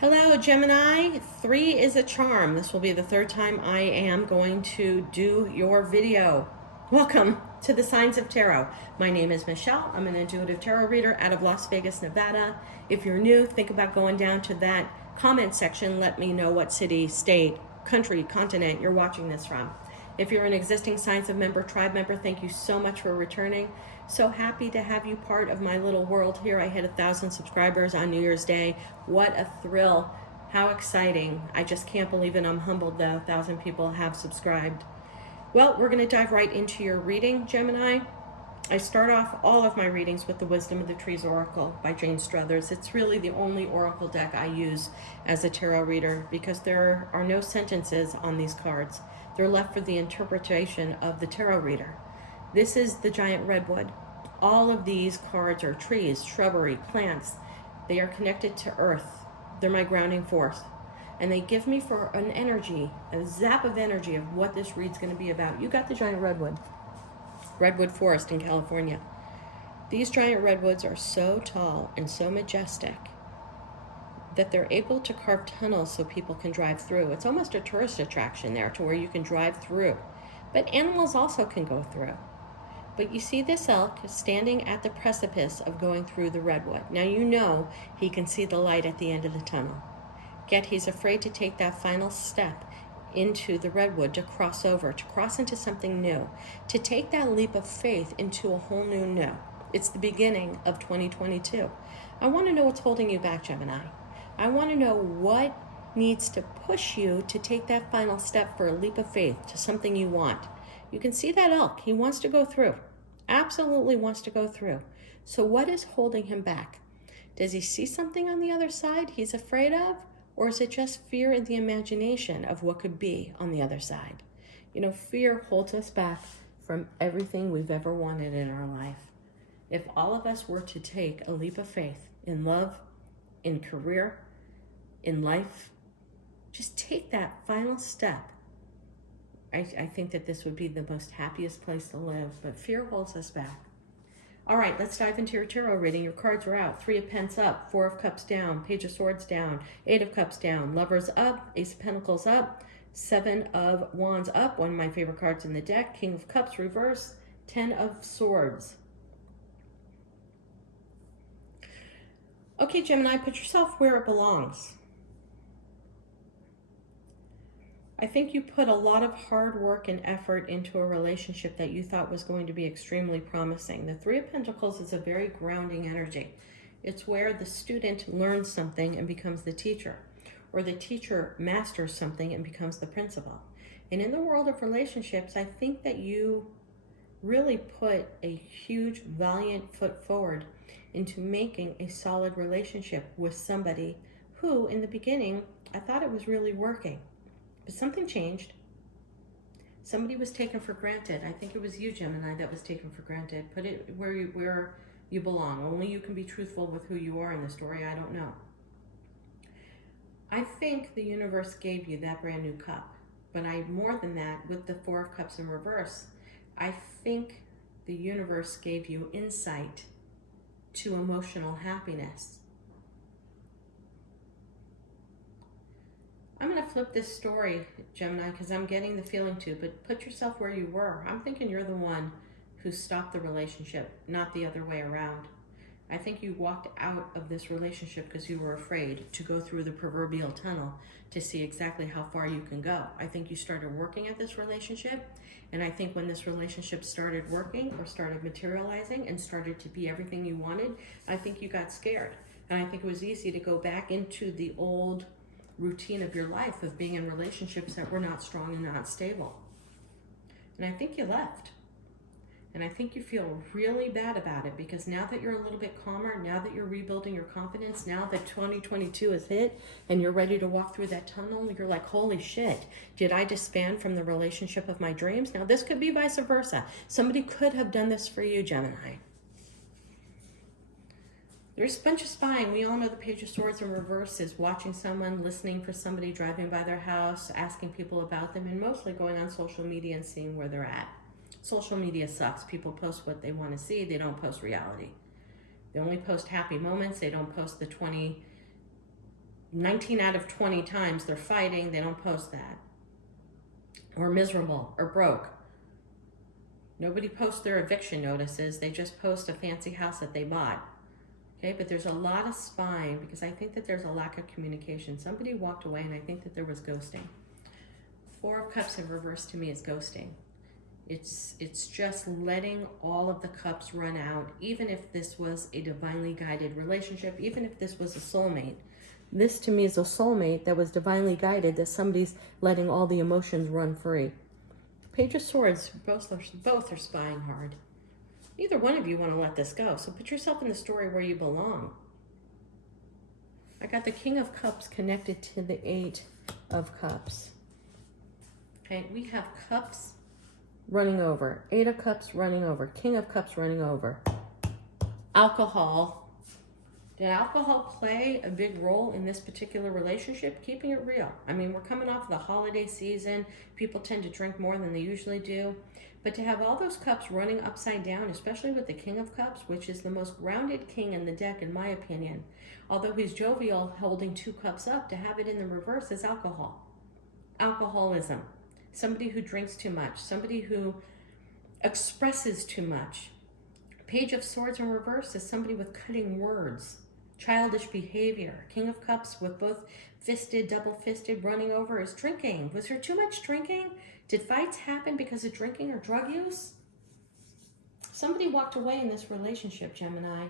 Hello, Gemini. 3 is a charm. This will be the third time I am going to do your video. Welcome to the Signs of Tarot. My name is Michelle. I'm an intuitive tarot reader out of Las Vegas, Nevada. If you're new, think about going down to that comment section. Let me know what city, state, country, continent you're watching this from. If you're an existing Signs of member, tribe member, thank you so much for returning. So happy to have you part of my little world here. I hit 1,000 subscribers on New Year's Day. What a thrill. How exciting. I just can't believe it. I'm humbled that 1,000 people have subscribed. Well, we're going to dive right into your reading, Gemini. I start off all of my readings with the Wisdom of the Trees Oracle by Jane Struthers. It's really the only oracle deck I use as a tarot reader because there are no sentences on these cards. They're left for the interpretation of the tarot reader. This is the giant redwood. All of these cards are trees, shrubbery, plants. They are connected to earth. They're my grounding force. And they give me for an energy, a zap of energy of what this read's going to be about. You got the giant redwood forest in California. These giant redwoods are so tall and so majestic that they're able to carve tunnels so people can drive through. It's almost a tourist attraction there to where you can drive through. But animals also can go through. But you see this elk standing at the precipice of going through the redwood. Now you know he can see the light at the end of the tunnel. Yet he's afraid to take that final step into the redwood, to cross over, to cross into something new, to take that leap of faith into a whole new. It's the beginning of 2022. I want to know what's holding you back, Gemini. I want to know what needs to push you to take that final step for a leap of faith to something you want. You can see that elk. He wants to go through. Absolutely wants to go through. So what is holding him back? Does he see something on the other side he's afraid of? Or is it just fear in the imagination of what could be on the other side? You know, fear holds us back from everything we've ever wanted in our life. If all of us were to take a leap of faith in love, in career, in life, just take that final step. I think that this would be the most happiest place to live, but fear holds us back. All right, let's dive into your tarot reading. Your cards are out. 3 of Pence up, 4 of Cups down, Page of Swords down, 8 of Cups down, Lovers up, Ace of Pentacles up, 7 of Wands up, one of my favorite cards in the deck, King of Cups reverse, 10 of Swords. Okay, Gemini, put yourself where it belongs. I think you put a lot of hard work and effort into a relationship that you thought was going to be extremely promising. The 3 of Pentacles is a very grounding energy. It's where the student learns something and becomes the teacher, or the teacher masters something and becomes the principal. And in the world of relationships, I think that you really put a huge, valiant foot forward into making a solid relationship with somebody who, in the beginning, I thought it was really working. But something changed. Somebody was taken for granted. I think it was you, Gemini, that was taken for granted. Put it where you belong. Only you can be truthful with who you are in the story. I don't know. I think the universe gave you that brand new cup. But more than that, with the 4 of Cups in reverse, I think the universe gave you insight to emotional happiness. I'm going to flip this story, Gemini, because I'm getting the feeling to, but put yourself where you were. I'm thinking you're the one who stopped the relationship, not the other way around. I think you walked out of this relationship because you were afraid to go through the proverbial tunnel to see exactly how far you can go. I think you started working at this relationship, and I think when this relationship started working or started materializing and started to be everything you wanted, I think you got scared. And I think it was easy to go back into the old routine of your life of being in relationships that were not strong and not stable. And I think you left. And I think you feel really bad about it because now that you're a little bit calmer, now that you're rebuilding your confidence, now that 2022 has hit and you're ready to walk through that tunnel, you're like, holy shit, did I disband from the relationship of my dreams? Now this could be vice versa. Somebody could have done this for you, Gemini. There's a bunch of spying. We all know the Page of Swords in reverse is watching someone, listening for somebody, driving by their house, asking people about them, and mostly going on social media and seeing where they're at. Social media sucks. People post what they want to see. They don't post reality. They only post happy moments. They don't post the 20 19 out of 20 times they're fighting, they don't post that. Or miserable, or broke. Nobody posts their eviction notices, they just post a fancy house that they bought. Okay, but there's a lot of spying because I think that there's a lack of communication. Somebody walked away and I think that there was ghosting. Four of Cups in reverse to me is ghosting. It's just letting all of the cups run out, even if this was a divinely guided relationship, even if this was a soulmate. This to me is a soulmate that was divinely guided, that somebody's letting all the emotions run free. Page of Swords, both are spying hard. Neither one of you want to let this go, so put yourself in the story where you belong. I got the King of Cups connected to the Eight of Cups. Okay, we have Cups running over, Eight of Cups running over, King of Cups running over. Alcohol. Did alcohol play a big role in this particular relationship? Keeping it real. I mean, we're coming off of the holiday season. People tend to drink more than they usually do. But to have all those cups running upside down, especially with the King of Cups, which is the most grounded king in the deck, in my opinion, although he's jovial, holding two cups up, to have it in the reverse is alcohol. Alcoholism. Somebody who drinks too much. Somebody who expresses too much. Page of Swords in reverse is somebody with cutting words. Childish behavior. King of Cups with both fisted, double-fisted, running over is drinking. Was there too much drinking? Did fights happen because of drinking or drug use? Somebody walked away in this relationship, Gemini,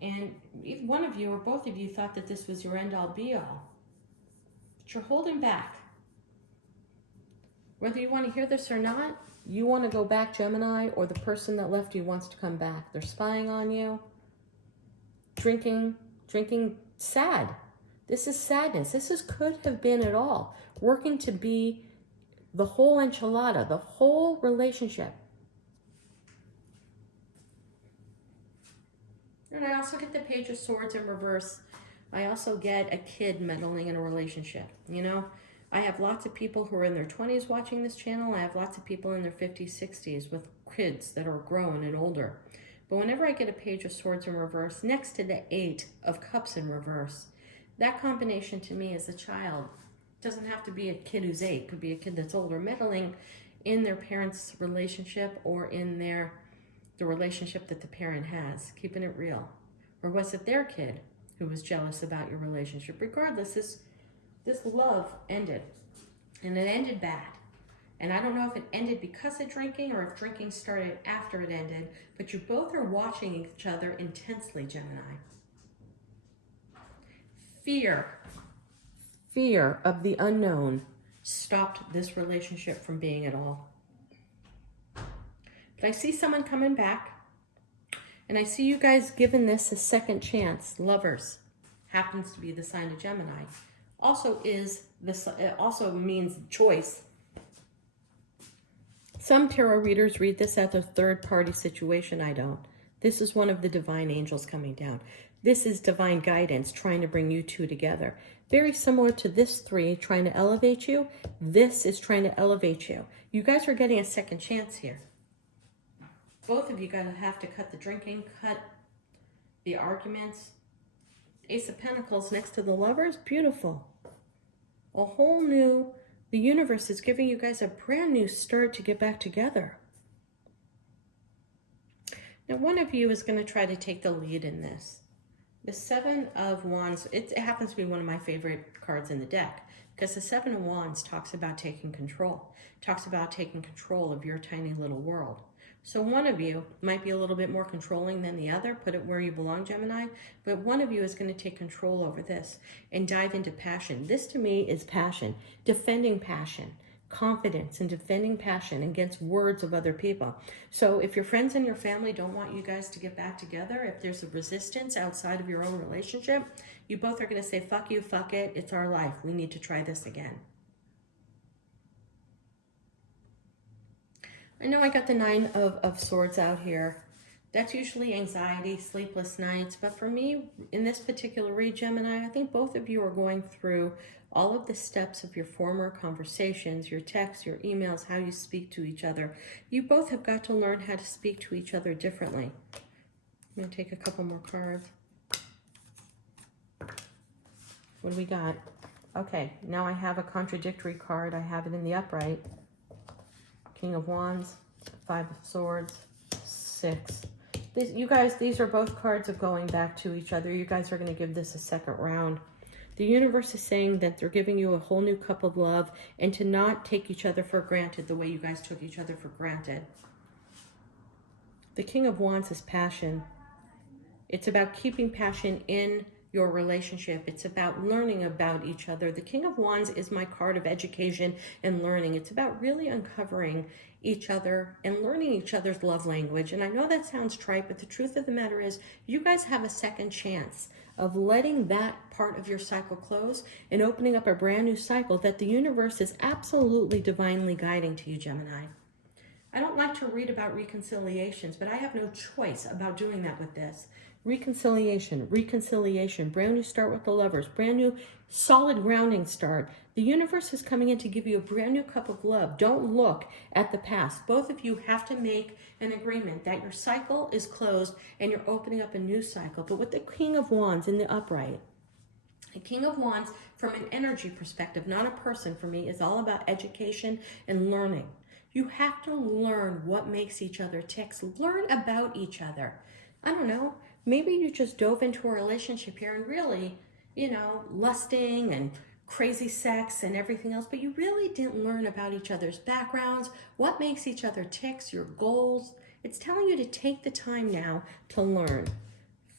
and either one of you or both of you thought that this was your end-all be-all. But you're holding back. Whether you want to hear this or not, you want to go back, Gemini, or the person that left you wants to come back. They're spying on you. Drinking, sad. This is sadness. This could have been it all. Working to be the whole enchilada, the whole relationship. And I also get the Page of Swords in reverse. I also get a kid meddling in a relationship. You know, I have lots of people who are in their 20s watching this channel. I have lots of people in their 50s, 60s with kids that are grown and older. But whenever I get a Page of Swords in reverse, next to the Eight of Cups in reverse, that combination to me is a child. It doesn't have to be a kid who's 8. It could be a kid that's older, meddling in their parents' relationship or in the relationship that the parent has, keeping it real. Or was it their kid who was jealous about your relationship? Regardless, this love ended, and it ended bad. And I don't know if it ended because of drinking or if drinking started after it ended, but you both are watching each other intensely, Gemini. Fear of the unknown stopped this relationship from being at all. But I see someone coming back, and I see you guys giving this a second chance. Lovers happens to be the sign of Gemini. Also means choice. Some tarot readers read this as a third-party situation. I don't. This is one of the divine angels coming down. This is divine guidance trying to bring you two together. Very similar to this 3 trying to elevate you. This is trying to elevate you. You guys are getting a second chance here. Both of you guys have to cut the drinking, cut the arguments. Ace of Pentacles next to the Lovers. Beautiful. A whole new... The universe is giving you guys a brand new start to get back together. Now, one of you is going to try to take the lead in this. The Seven of Wands, it happens to be one of my favorite cards in the deck, because the Seven of Wands talks about taking control. Talks about taking control of your tiny little world. So one of you might be a little bit more controlling than the other. Put it where you belong, Gemini. But one of you is going to take control over this and dive into passion. This to me is passion. Defending passion. Confidence and defending passion against words of other people. So if your friends and your family don't want you guys to get back together, if there's a resistance outside of your own relationship, you both are going to say, fuck you, fuck it. It's our life. We need to try this again. I know I got the Nine of Swords out here. That's usually anxiety, sleepless nights. But for me, in this particular read, Gemini, I think both of you are going through all of the steps of your former conversations, your texts, your emails, how you speak to each other. You both have got to learn how to speak to each other differently. I'm going to take a couple more cards. What do we got? Okay, now I have a contradictory card. I have it in the upright. King of Wands, Five of Swords, 6. You guys, these are both cards of going back to each other. You guys are going to give this a second round. The universe is saying that they're giving you a whole new cup of love and to not take each other for granted the way you guys took each other for granted. The King of Wands is passion. It's about keeping passion in your relationship. It's about learning about each other. The King of Wands is my card of education and learning. It's about really uncovering each other and learning each other's love language. And I know that sounds trite, but the truth of the matter is you guys have a second chance of letting that part of your cycle close and opening up a brand new cycle that the universe is absolutely divinely guiding to you, Gemini. I don't like to read about reconciliations, but I have no choice about doing that with this. Reconciliation, reconciliation, brand new start with the lovers, brand new solid grounding start. The universe is coming in to give you a brand new cup of love. Don't look at the past. Both of you have to make an agreement that your cycle is closed and you're opening up a new cycle. But with the King of Wands in the upright, the King of Wands from an energy perspective, not a person for me, is all about education and learning. You have to learn what makes each other tick. Learn about each other. I don't know, maybe you just dove into a relationship here and really, you know, lusting and crazy sex and everything else, but you really didn't learn about each other's backgrounds, what makes each other tick, your goals. It's telling you to take the time now to learn.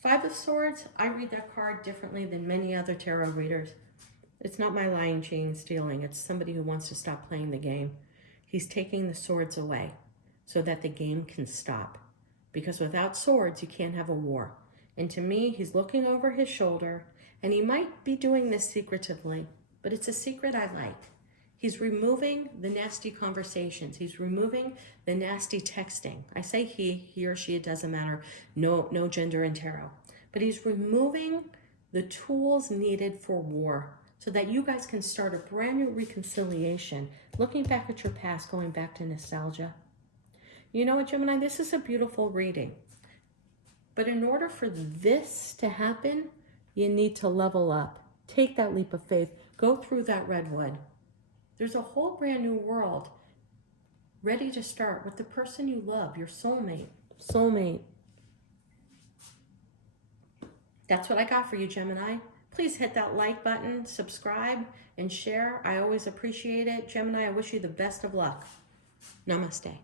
Five of Swords, I read that card differently than many other tarot readers. It's not my lying, cheating, stealing. It's somebody who wants to stop playing the game. He's taking the swords away so that the game can stop. Because without swords, you can't have a war. And to me, he's looking over his shoulder, and he might be doing this secretively, but it's a secret I like. He's removing the nasty conversations. He's removing the nasty texting. I say he or she, it doesn't matter. No gender in tarot. But he's removing the tools needed for war so that you guys can start a brand new reconciliation, looking back at your past, going back to nostalgia. You know what, Gemini? This is a beautiful reading. But in order for this to happen, you need to level up. Take that leap of faith. Go through that redwood. There's a whole brand new world ready to start with the person you love, your soulmate. Soulmate. That's what I got for you, Gemini. Please hit that like button, subscribe, and share. I always appreciate it. Gemini, I wish you the best of luck. Namaste.